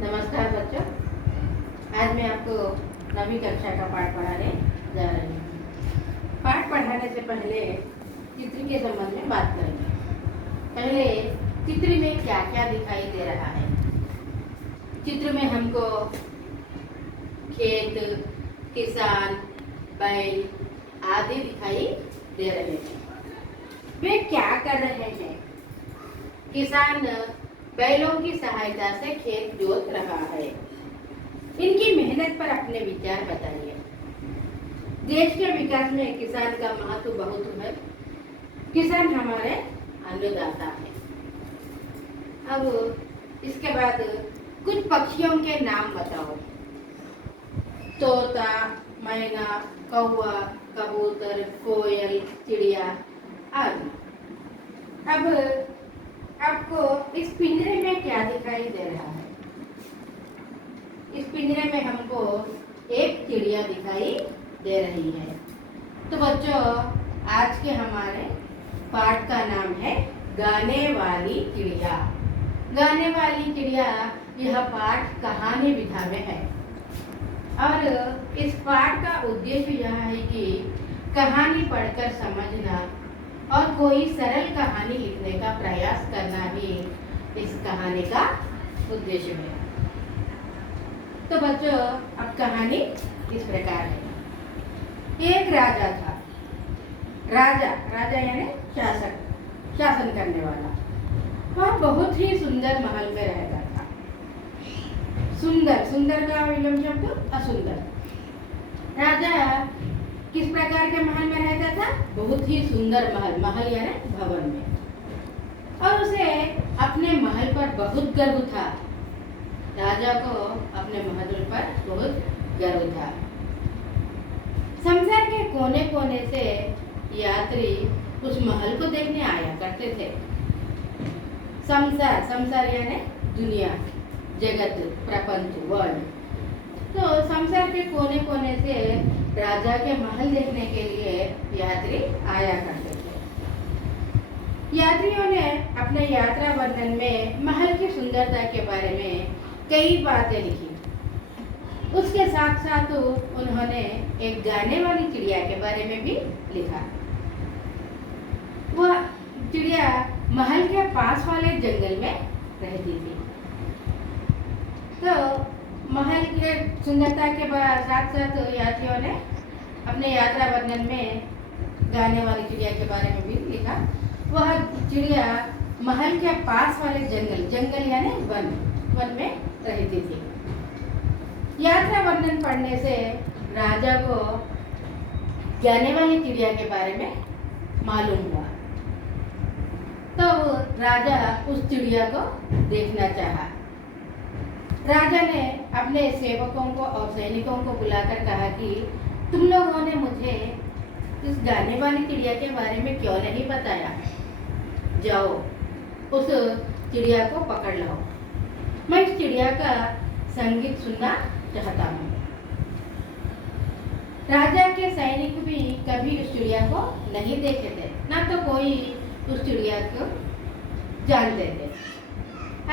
नमस्कार बच्चों। आज मैं आपको नवीं कक्षा का पाठ पढ़ाने जा रही हूँ। पाठ पढ़ाने से पहले चित्र के संबंध में बात करेंगे। पहले चित्र में क्या क्या दिखाई दे रहा है। चित्र में हमको खेत, किसान, बैल आदि दिखाई दे रहे हैं। वे क्या कर रहे हैं? किसान बैलों की सहायता से खेत जोत रहा है। इनकी मेहनत पर अपने विचार बताइए। देश के विकास में किसान का महत्व बहुत है। किसान हमारे अन्नदाता है। अब इसके बाद कुछ पक्षियों के नाम बताओ। तोता, मैना, कौवा, कबूतर, कोयल, चिड़िया आदि। अब आपको इस पिंजरे में क्या दिखाई दे रहा है? इस पिंजरे में हमको एक चिड़िया दिखाई दे रही है। तो बच्चों, आज के हमारे पाठ का नाम है गाने वाली चिड़िया। गाने वाली चिड़िया यह पाठ कहानी विधा में है और इस पाठ का उद्देश्य यह है कि कहानी पढ़कर समझना और कोई सरल कहानी लिखने का प्रयास करना ही इस कहानी का उद्देश्य है। तो बच्चों, अब कहानी इस प्रकार है। एक राजा था। राजा यानी शासन करने वाला। वह बहुत ही सुंदर महल में रहता था। सुंदर का विलोम शब्द असुंदर। राजा किस प्रकार के महल में रहता था? बहुत ही सुंदर महल यानी भवन में। और उसे अपने महल पर बहुत गर्व था। राजा को अपने महल पर बहुत गर्व था। संसार के कोने कोने से यात्री उस महल को देखने आया करते थे। संसार यानी दुनिया, जगत, प्रपंच, वर्ल्ड। तो संसार के कोने कोने से राजा के महल देखने के लिए यात्री आया करते थे। यात्रियों ने अपने यात्रा वर्णन में महल की सुंदरता के बारे में कई बातें लिखी। उसके साथ साथ उन्होंने एक गाने वाली चिड़िया के बारे में भी लिखा। वह चिड़िया महल के पास वाले जंगल में रहती थी। तो महल के सुंदरता के साथ साथ यात्रियों ने अपने यात्रा वर्णन में गाने वाली चिड़िया के बारे में भी लिखा। वह चिड़िया महल के पास वाले जंगल यानी वन में रहती थी। यात्रा वर्णन पढ़ने से राजा को गाने वाली चिड़िया के बारे में मालूम हुआ। तो राजा उस चिड़िया को देखना चाहा। राजा ने अपने सेवकों को और सैनिकों को बुलाकर कहा कि तुम लोगों ने मुझे इस गाने वाली चिड़िया के बारे में क्यों नहीं बताया? जाओ उस चिड़िया को पकड़ लाओ। मैं इस चिड़िया का संगीत सुनना चाहता हूँ। राजा के सैनिक भी कभी उस चिड़िया को नहीं देखे थे, ना तो कोई उस चिड़िया को जानते थे।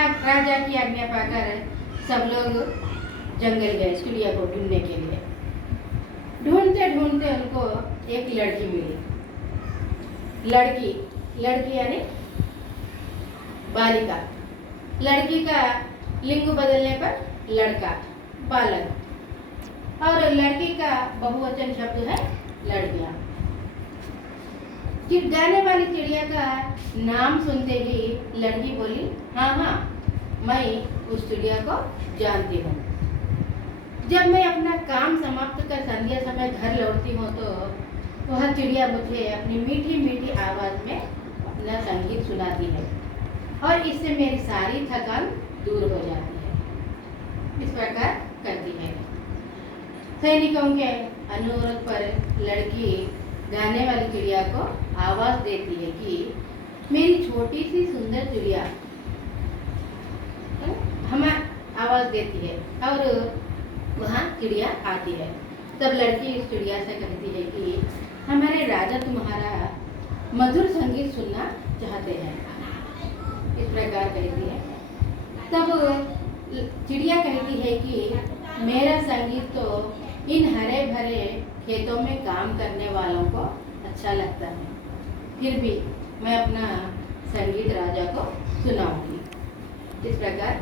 अब राजा की आज्ञा पाकर सब लोग जंगल गए चिड़िया को ढूंढने के लिए। ढूंढते ढूंढते उनको एक लड़की मिली। लड़की यानी बालिका। लड़की का लिंग बदलने पर लड़का, बालक। और लड़की का बहुवचन शब्द है लड़कियां। गाने वाली चिड़िया का नाम सुनते ही लड़की बोली, हाँ, मैं उस चिड़िया को जानती हूँ। जब मैं अपना काम समाप्त कर संध्या समय घर लौटती हूँ तो वह चिड़िया मुझे अपनी मीठी मीठी आवाज़ में अपना संगीत सुनाती है और इससे मेरी सारी थकान दूर हो जाती है। इस प्रकार करती है। सैनिकों के अनुरोध पर लड़की गाने वाली चिड़िया को आवाज़ देती है कि मेरी छोटी सी सुंदर चिड़िया, हमें आवाज़ देती है और वहाँ चिड़िया आती है। तब लड़की इस चिड़िया से कहती है कि हमारे राजा तुम्हारा मधुर संगीत सुनना चाहते हैं। इस प्रकार कहती है। तब चिड़िया कहती है कि मेरा संगीत तो इन हरे भरे खेतों में काम करने वालों को अच्छा लगता है, फिर भी मैं अपना संगीत राजा को सुनाऊंगी। इस प्रकार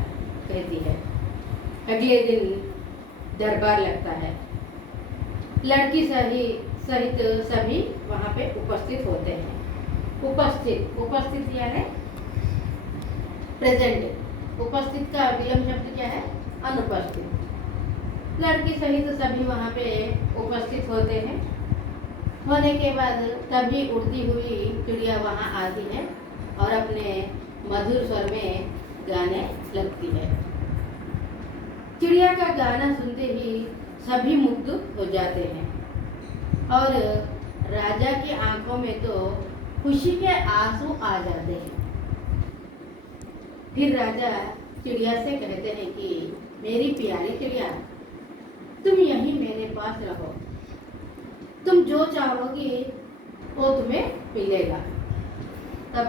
कहती है। अगले दिन दरबार लगता है। लड़की सहित सभी वहाँ पे उपस्थित होते हैं। उपस्थित यानी प्रेजेंट। उपस्थित का विलोम शब्द क्या है? अनुपस्थित। लड़की सहित सभी वहाँ पे उपस्थित होते हैं। होने के बाद तभी उड़ती हुई चिड़िया वहाँ आती है और अपने मधुर स्वर में गाने लगती है। चिड़िया का गाना सुनते ही सभी मुग्ध हो जाते हैं और राजा की आंखों में तो खुशी के आंसू आ जाते हैं। फिर राजा चिड़िया से कहते हैं कि मेरी प्यारी चिड़िया, तुम यहीं मेरे पास रहो। तुम जो चाहोगी वो तुम्हें मिलेगा। तब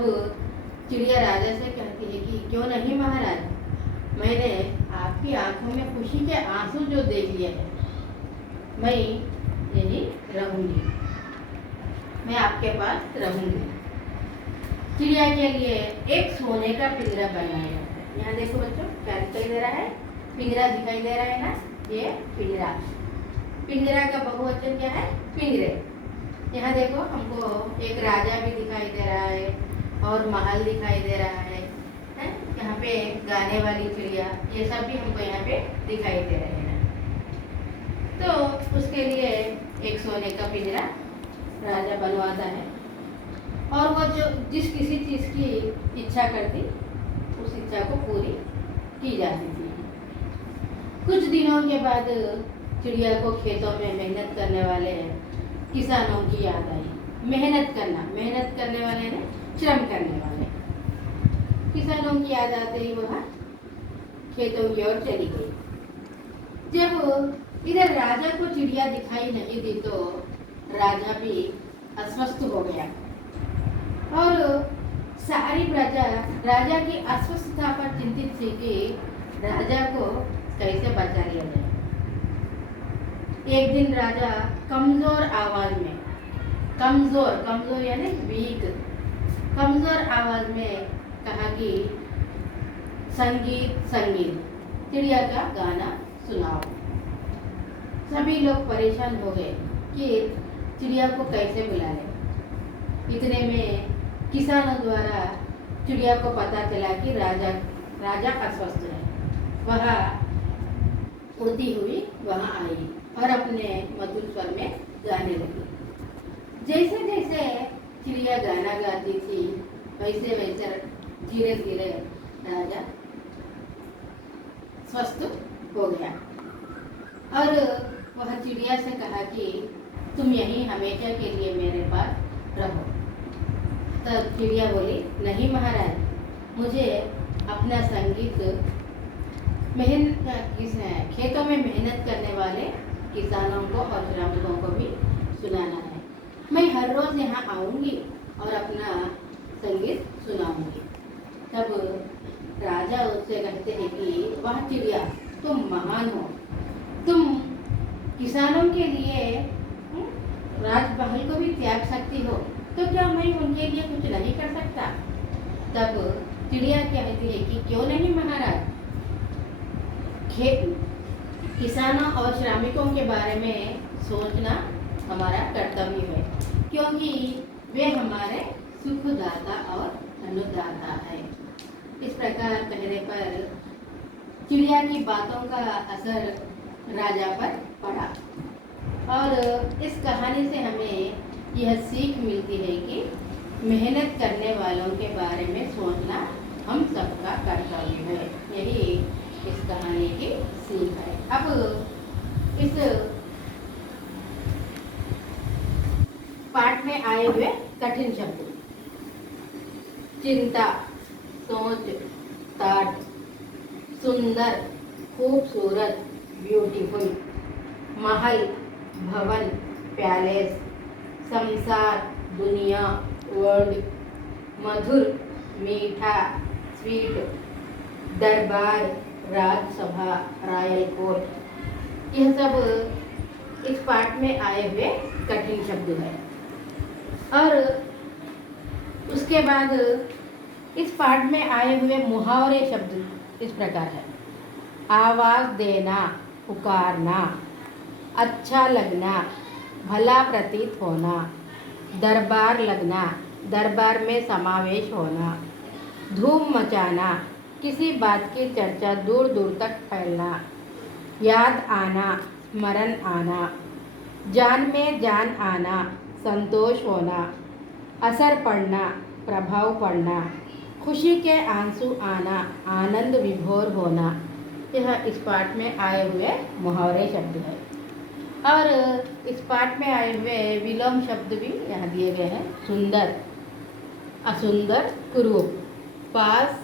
चिड़िया राजा से कहती है कि क्यों नहीं महाराज, मैंने आपकी आंखों में खुशी के आंसू जो देख लिए हैं, मैं यहीं रहूंगी, मैं आपके पास रहूंगी। चिड़िया के लिए एक सोने का पिंजरा बनाया जाता है। यहाँ देखो बच्चों, क्या दिखाई दे रहा है? पिंजरा दिखाई दे रहा है ना, ये पिंजरा। पिंजरा का बहुवचन क्या है? पिंजरे। यहाँ देखो हमको एक राजा भी दिखाई दे रहा है और महल दिखाई दे रहा है, यहाँ पे गाने वाली चिड़िया, ये सब भी हमको यहाँ पे दिखाई दे रहे हैं। तो उसके लिए एक सोने का पिंजरा राजा बनवाता है और वो जो जिस किसी चीज़ की इच्छा करती उस इच्छा को पूरी की जाती थी। कुछ दिनों के बाद चिड़िया को खेतों में मेहनत करने वाले किसानों की याद आई। मेहनत करने वाले ने श्रम करने वाले किसानों की याद आते ही वह खेतों की ओर चली गई। जब इधर राजा को चिड़िया दिखाई नहीं दी तो राजा भी अस्वस्थ हो गया और सारी प्रजा राजा की अस्वस्थता पर चिंतित थी कि राजा को कैसे बचा लिया जाए। एक दिन राजा कमजोर आवाज में, कमजोर यानी वीक, कमजोर आवाज में कहा कि संगीत चिड़िया का गाना सुनाओ। सभी लोग परेशान हो गए कि चिड़िया को कैसे बुला ले। इतने में किसानों द्वारा चिड़िया को पता चला कि राजा अस्वस्थ है। वह उड़ती हुई वहाँ आई और अपने मधुर स्वर में गाने लगी। जैसे जैसे चिड़िया गाना गाती थी वैसे वैसे धीरे धीरे राजा स्वस्थ हो गया और वह चिड़िया से कहा कि तुम यहीं हमेशा के लिए मेरे पास रहो। तब चिड़िया बोली, नहीं महाराज, मुझे अपना संगीत खेतों में मेहनत करने वाले किसानों को और श्रमिकों को भी सुनाना है। मैं हर रोज यहाँ आऊँगी और अपना संगीत सुनाऊंगी। तब राजा उससे कहते हैं कि वाह चिड़िया, तुम महान हो, तुम किसानों के लिए राजमहल को भी त्याग सकती हो, तो क्या मैं उनके लिए कुछ नहीं कर सकता? तब चिड़िया कहती है कि क्यों नहीं महाराज, किसानों और श्रमिकों के बारे में सोचना हमारा कर्तव्य है, क्योंकि वे हमारे सुखदाता और अन्नदाता है। इस प्रकार कहने पर चिड़िया की बातों का असर राजा पर पड़ा और इस कहानी से हमें यह सीख मिलती है कि मेहनत करने वालों के बारे में सोचना हम सबका कर्तव्य है। यही इस कहानी की सीख है। अब इस पाठ में आए हुए कठिन शब्द: चिंता, सोच, ताट, सुंदर, खूबसूरत, ब्यूटीफुल, महल, भवन, पैलेस, संसार, दुनिया, वर्ल्ड, मधुर, मीठा, स्वीट, दरबार, राजसभा, रॉयल कोर्ट, यह सब इस पाठ में आए हुए कठिन शब्द है। और उसके बाद इस पाठ में आए हुए मुहावरे शब्द इस प्रकार है। आवाज़ देना, पुकारना, अच्छा लगना, भला प्रतीत होना, दरबार लगना, दरबार में समावेश होना, धूम मचाना, किसी बात की चर्चा दूर दूर तक फैलना, याद आना, स्मरण आना, जान में जान आना, संतोष होना, असर पड़ना, प्रभाव पड़ना, खुशी के आंसू आना, आनंद विभोर होना, यह इस पाठ में आए हुए मुहावरे शब्द है। और इस पाठ में आए हुए विलोम शब्द भी यहाँ दिए गए हैं। सुंदर, असुंदर, कुरूप, पास,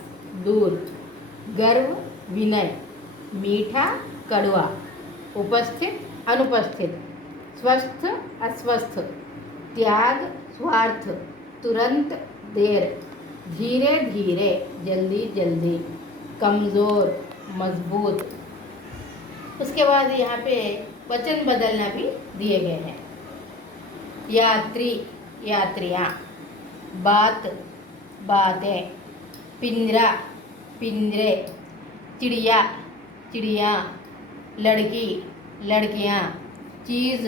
दूर, गर्व, विनय, मीठा, कड़वा, उपस्थित, अनुपस्थित, स्वस्थ, अस्वस्थ, त्याग, स्वार्थ, तुरंत, देर, धीरे धीरे, जल्दी जल्दी, कमज़ोर, मजबूत। उसके बाद यहाँ पे वचन बदलना भी दिए गए हैं। यात्री, यात्रियाँ, बात, बातें, पिंजरा, पिंजरे, चिड़िया, चिड़ियाँ, लड़की, लड़कियाँ, चीज़,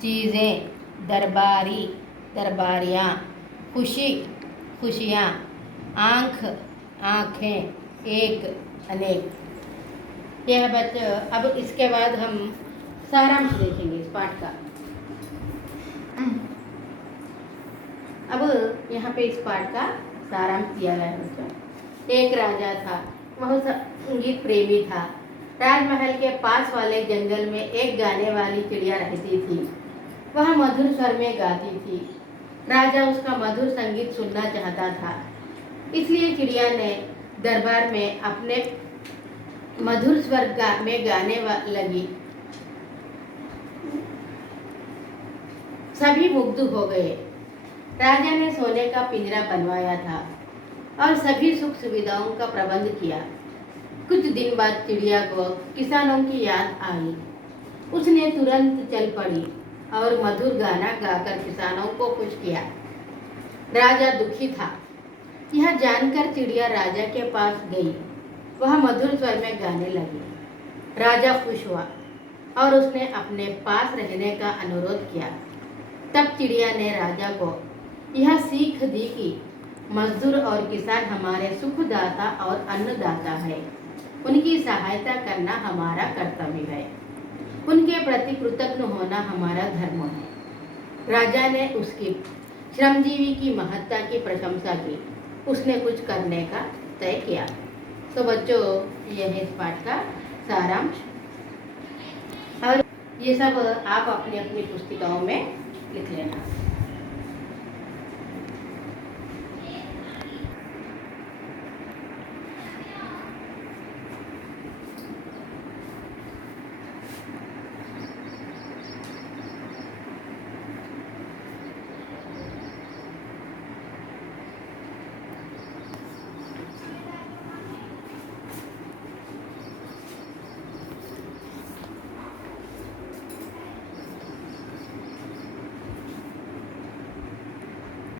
चीज़ें, दरबारी, दरबारियाँ, खुशी, खुशियाँ, आँख, आँखें, एक, अनेक। यह बच्चे, अब इसके बाद हम सारांश देखेंगे इस पाठ का। अब यहाँ पे इस पाठ का सारांश दिया गया है बच्चों। एक राजा था, वह संगीत प्रेमी था। राजमहल के पास वाले जंगल में एक गाने वाली चिड़िया रहती थी। वह मधुर स्वर में गाती थी। राजा उसका मधुर संगीत सुनना चाहता था, इसलिए चिड़िया ने दरबार में अपने मधुर स्वर में गाने लगी। सभी मुग्ध हो गए। राजा ने सोने का पिंजरा बनवाया था और सभी सुख सुविधाओं का प्रबंध किया। कुछ दिन बाद चिड़िया को किसानों की याद आई। उसने तुरंत चल पड़ी और मधुर गाना गाकर किसानों को खुश किया। राजा दुखी था। यह जानकर चिड़िया राजा के पास गई। वह मधुर स्वर में गाने लगी। राजा खुश हुआ और उसने अपने पास रहने का अनुरोध किया। तब चिड़िया ने राजा को यह सीख दी कि मजदूर और किसान हमारे सुखदाता और अन्नदाता है। उनकी सहायता करना हमारा कर्तव्य है। उनके प्रति कृतज्ञ होना हमारा धर्म है। राजा ने उसकी श्रमजीवी की महत्ता की प्रशंसा की। उसने कुछ करने का तय किया। तो बच्चों, यह है इस पाठ का सारांश। और ये सब आप अपनी अपनी पुस्तिकाओं में लिख लेना।